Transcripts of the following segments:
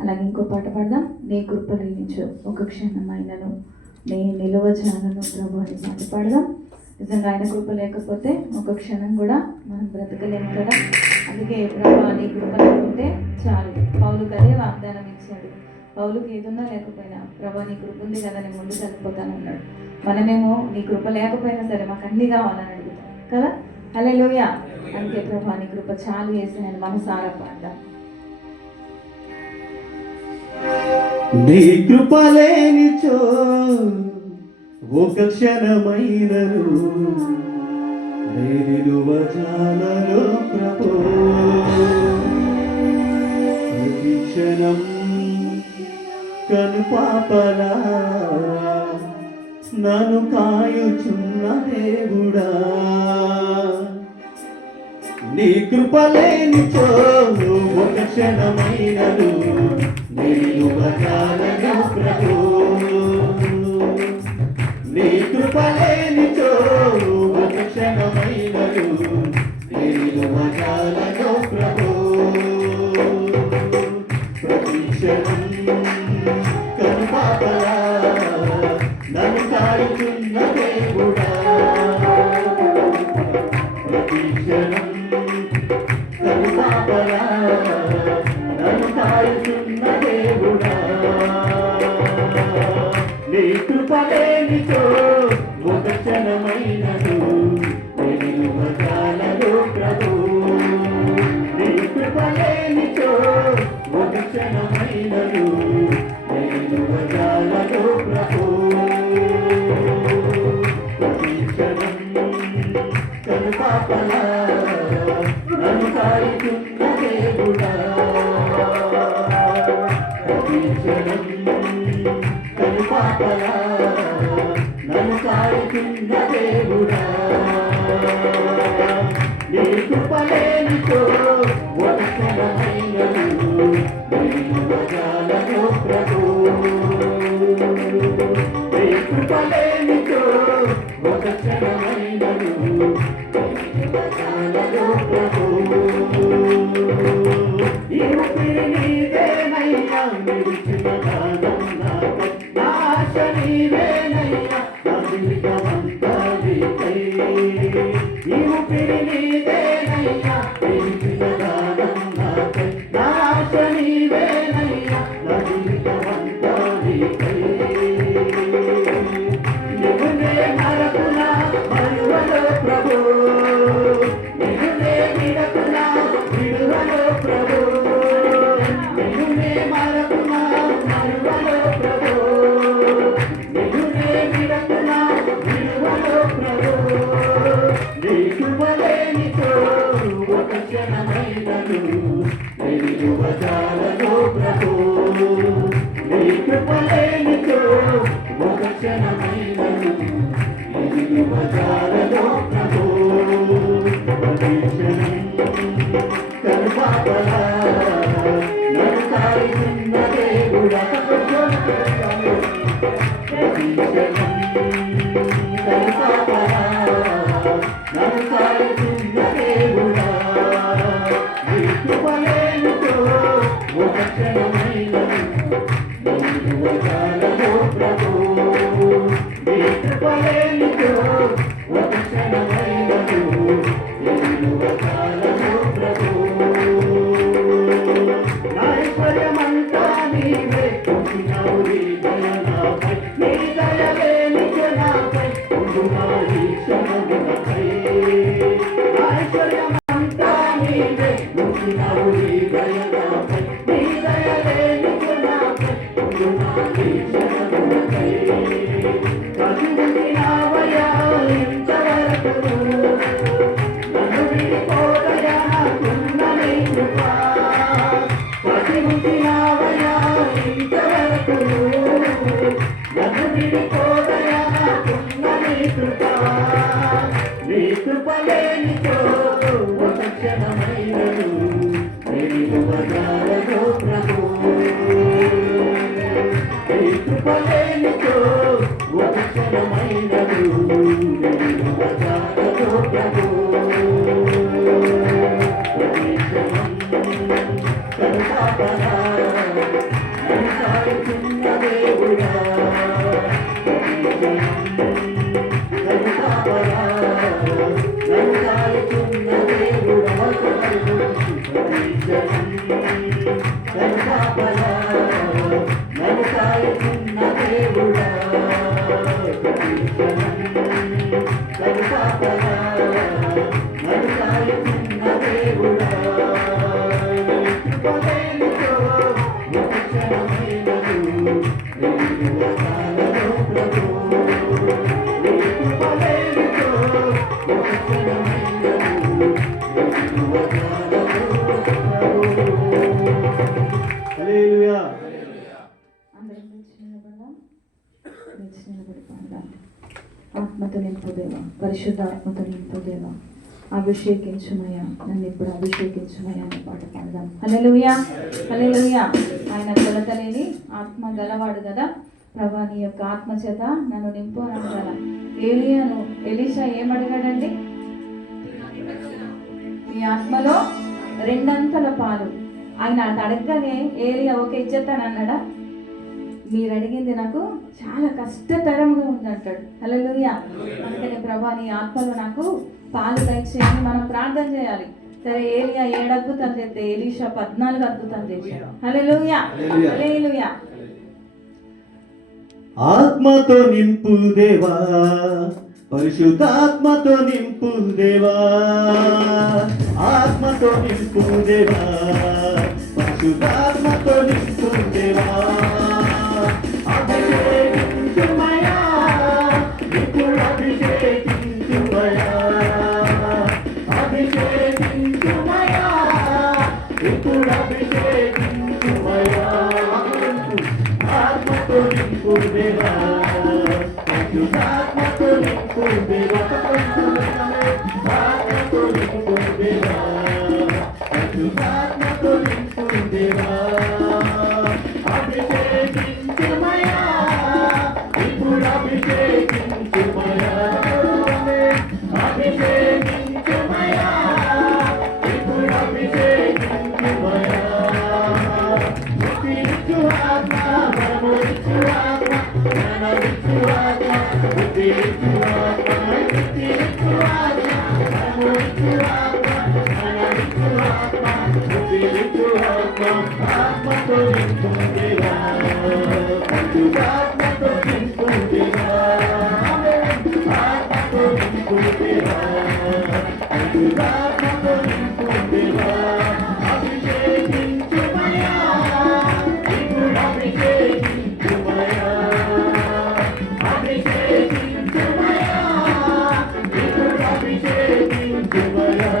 అలాగే ఇంకో పాట పాడదాం. నీ కృప లేనిచో ఒక క్షణమైనను నీ నిలువజాలను ప్రభు అని పాట పాడదాం. నిజంగా ఆయన కృప లేకపోతే ఒక క్షణం కూడా మనం బ్రతకలేము కదా. అందుకే ప్రభు నీ కృప లేకుంటే చాలు. పౌలుకు అదే వాగ్దానం ఇచ్చాడు. పౌలుకి ఏదున్నా లేకపోయినా ప్రభు నీ కృప ఉంది కదా నేను ముందుకు వెళ్ళిపోతానన్నాడు. మనమేమో నీ కృప లేకపోయినా సరే మాకు అన్నీ కావాలని అడుగుతాం కదా. హల్లెలూయా. అందుకే ప్రభు నీ కృప చాలు చేసి నేను మనసారా పాడదాం. నీ కృప లేనిచో ఒక క్షణమైనను నిలువజాలను ప్రభు. ప్రతి క్షణం కనుపాపలా నన్ను కాయుచున్న దేవుడా. నీ కృప లేనిచో ఒక క్షణమైనను నిలువజాలను ప్రభు. నీ కృప లేనిచో ఒక క్షణమైనను నిలువజాలను ప్రభు. ప్రతి క్షణం కనుపాపలా నన్ను కాయుచున్న దేవుడా. ప్రతి క్షణం కనుపాపలా నన్ను కాయుచున్న దేవుడా. నీ కృప లేనిచో ఒక క్షణమైనను నిలువజాలను ప్రభు. నీ కృప లేనిచో ఒక క్షణమైనను నిలువజాలను ప్రభు. ప్రతి క్షణం కనుపాపలా నన్ను కాయుచున్న దేవుడా. ప్రతి క్షణం కనుపాపలా నన్ను కాయుచున్న దేవుడా. నీ కృప లేనిచో ఒక క్షణమైనను నిలువజాలను ప్రభు. నీ కృప లేనిచో ఒక క్షణమైనను నిలువజాలను ప్రభు. ఈ ఊపిరి నీదేనయ్యా నిలిచిన గానం నాకై. నా ఆశ నీవేనయ్యా నా జీవితమంతా నీకై. ఈ ఊపిరి నీదేనయ్యా నిలిచిన గానం నాకై. నా ఆశ నీవేనయ్యా నా జీవితమంతా నీకై. నిన్నే మరపునా మరువలో ప్రభు. నిన్నే విడపునా విడువలో ప్రభు. నిన్నే మరపునా మరువలో ప్రభు. నిన్నే విడపునా విడువలో ప్రభు. నీ కృప లేనిచో ఒక క్షణమైనను నిలువజాలను ప్రభు. నీ కృప లేనిచో ఒక క్షణమైనను నిలువజాలను ప్రభు. ప్రతి క్షణం కనుపాపలా నన్ను కాయుచున్న దేవుడా. ప్రతి క్షణం కనుపాపలా నన్ను కాయుచున్న దేవుడా. నీ కృప లేనిచో ఒక క్షణమైనను నిలువజాలను ప్రభు. నీ కృప లేనిచో ఒక క్షణమైనను నిలువజాలను ప్రభు. నా ఐశ్వర్యమంతా నీవే ఉంచినావు నీ దయ నాపై. నీ దయ లేనిచో నాపై ఉండునా ఈ క్షణమునకై. నా ఐశ్వర్యమంతా నీవే ఉంచినావు నీ దయ నాపై. నీ దయ లేనిచో నాపై ఉండునా ఈ క్షణమునకై. కదిలినావయ్యా ఇంతవరకును నన్ను విడిపోదయా నాకున్న నీ కృప. కదిలినావయ్యా ఇంతవరకును నన్ను విడిపోదయా నాకున్న నీ కృప. నీ కృప లేనిచో ఒక క్షణమైనను నిలువజాలను ప్రభు. నీ కృప లేనిచో ఒక క్షణమైనను నిలువజాలను ప్రభు. ప్రతి క్షణం కనుపాపలా హల్లెలూయా. అందరం లేచి నిలబడదాం. లేచి నిలబడి పాడదాం. ఆత్మతో నింపు దేవా, పరిశుద్ధ ఆత్మతో నింపు దేవా, అభిషేకించుమయ్యా, నన్ను ఇప్పుడు అభిషేకించుమయ్యా అనే పాట పాడదాం. హల్లెలూయా, హల్లెలూయా. ఆయన కొలత లేని ఆత్మ గలవాడు కదా. ప్రభా, నీ యొక్క ఆత్మ చేత నన్ను నింపు అని అంటారా. ఎలీషా ఏమడిగాడండి? నీ ఆత్మలో రెండంతల పాలు. ఆయన అది అడగగానే ఏలియా ఓకే ఇచ్చేస్తానన్నాడా? మీరు అడిగింది నాకు చాలా కష్టతరంగా ఉంది అంటాడు. హల్లెలూయా. అందుకని ప్రభా, నీ ఆత్మలో నాకు పాలు దయచేయని మనం ప్రార్థన చేయాలి. సరే, ఏలియా 7 అద్భుతాలు చేస్తే ఎలీషా 14 అద్భుతాలు చేశాడు. హల్లెలూయా, హల్లెలూయా. ఆత్మతో నింపు దేవా, పరిశుద్ధాత్మతో నింపు దేవా, ఆత్మతో నింపు దేవా, పరిశుద్ధాత్మతో నింపు దేవా. అభిషేకించుమయా, ఇప్పుడు అభిషేకించుమయా, అభిషేకించుమయా, ఇప్పుడు అభిషేకించుమయా. ఆత్మతో నింపు దేవా, పరిశుద్ధాత్మతో నింపు దేవా, ఆత్మతో నింపు దేవా, పరిశుద్ధాత్మతో నింపు దేవా. అభిషేకించుమయా, ఇప్పుడు అభిషేకించుమయా, అభిషేకించుమయా, ఇప్పుడు అభిషేకించుమయా. ముక్తినిచ్చు ఆత్మ, బలమునిచ్చు ఆత్మ, జ్ఞానమిచ్చు ఆత్మ, బుద్ధినిచ్చు ఆత్మ, ముక్తినిచ్చు ఆత్మ, బలమునిచ్చు ఆత్మ, జ్ఞానమిచ్చు ఆత్మ, బుద్ధినిచ్చు ఆత్మ. ఆత్మతో నింపు దేవా, పరిశుద్ధాత్మతో నింపు దేవా, ఆత్మతో నింపు దేవా, పరిశుద్ధాత్మతో నింపు దేవా. అభిషేకించుమయా, ఇప్పుడు అభిషేకించుమయా, అభిషేకించుమయా, ఇప్పుడు అభిషేకించుమయా.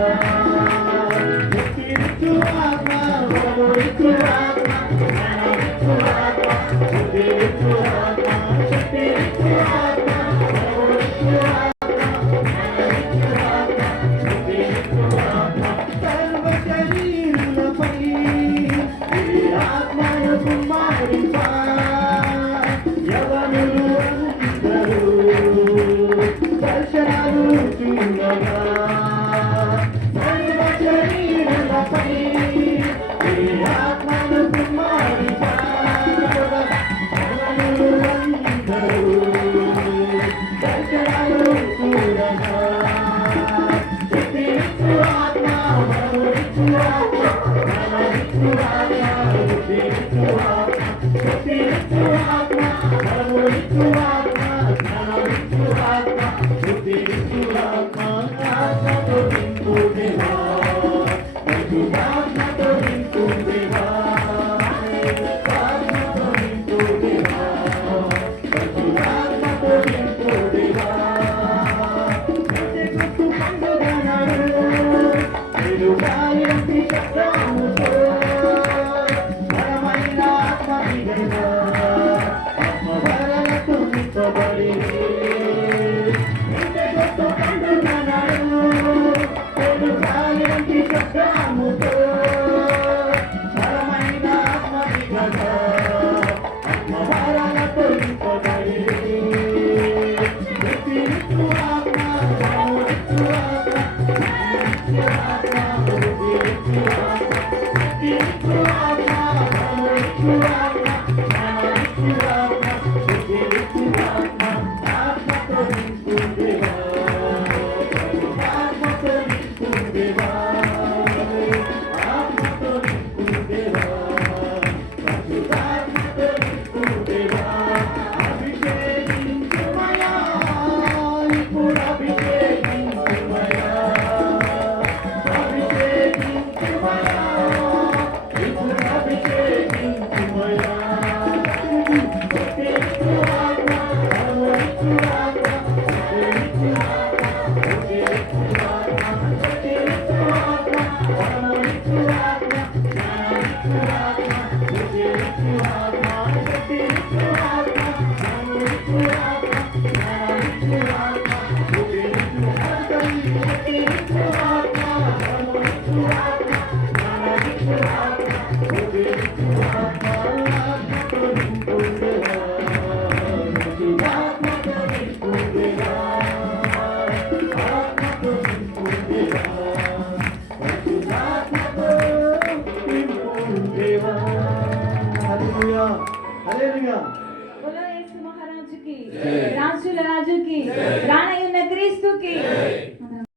ముక్తినిచ్చు ఆత్మ, బలమునిచ్చు ఆత్మ, జ్ఞానమిచ్చు ఆత్మ, బుద్ధినిచ్చు ఆత్మ, శక్తినిచ్చు ఆత్మ, బలమునిచ్చు ఆత్మ, జ్ఞానమిచ్చు ఆత్మ, బుద్ధినిచ్చు ఆత్మ. సర్వ శరీరులపై ఈ ఆత్మను కుమ్మరింపా, యవనులు అందరూ దర్శనాలు చూడగా. సర్వ శరీరులపై ఈ ఆత్మను కుమ్మరింపా, యవనులు అందరూ దర్శనాలు చూడగా. శక్తినిచ్చు ఆత్మ, బలమునిచ్చు ఆత్మ, జ్ఞానమిచ్చు ఆత్మ, బుద్ధినిచ్చు ఆత్మ, శక్తినిచ్చు ఆత్మ, బలమునిచ్చు ఆత్మ, జ్ఞానమిచ్చు ఆత్మ, బుద్ధినిచ్చు ఆత్మ. ఆత్మతో నింపు దేవా, పరిశుద్ధాత్మతో నింపు దేవా, ఆత్మతో నింపు దేవా, పరిశుద్ధాత్మతో నింపు దేవా. ప్రతిగుట్టు పండుగనాడు వెలుగాయంటి శబ్దముతో బలమైన ఆత్మ దిగగా, ఆత్మవలనతో నింపబడి. ప్రతిగుట్టు పండుగనాడు వెలుగాయంటి శబ్దముతో బలమైన ఆత్మ దిగగా, ఆత్మవలనతో నింపబడి. శక్తినిచ్చు ఆత్మ, బలమునిచ్చు ఆత్మ, జ్ఞానమిచ్చు ఆత్మ, బుద్ధినిచ్చు ఆత్మ, శక్తినిచ్చు ఆత్మ, బలమునిచ్చు ఆత్మ, జ్ఞానమిచ్చు ఆత్మ, బుద్ధినిచ్చు ఆత్మ. ఆత్మతో నింపు దేవా, పరిశుద్ధాత్మతో నింపు దేవా, ఆత్మతో నింపుండెరా పరిశుద్ధాత్మతో నింపుండెరా ఆత్మతో నింపుండెరా పరిశుద్ధాత్మతో నింపుండెరా హల్లెలూయా హల్లెలూయా బోలో యేసు మహారాజుకి రాజుల రాజుకి రానయ్యున్న క్రీస్తుకి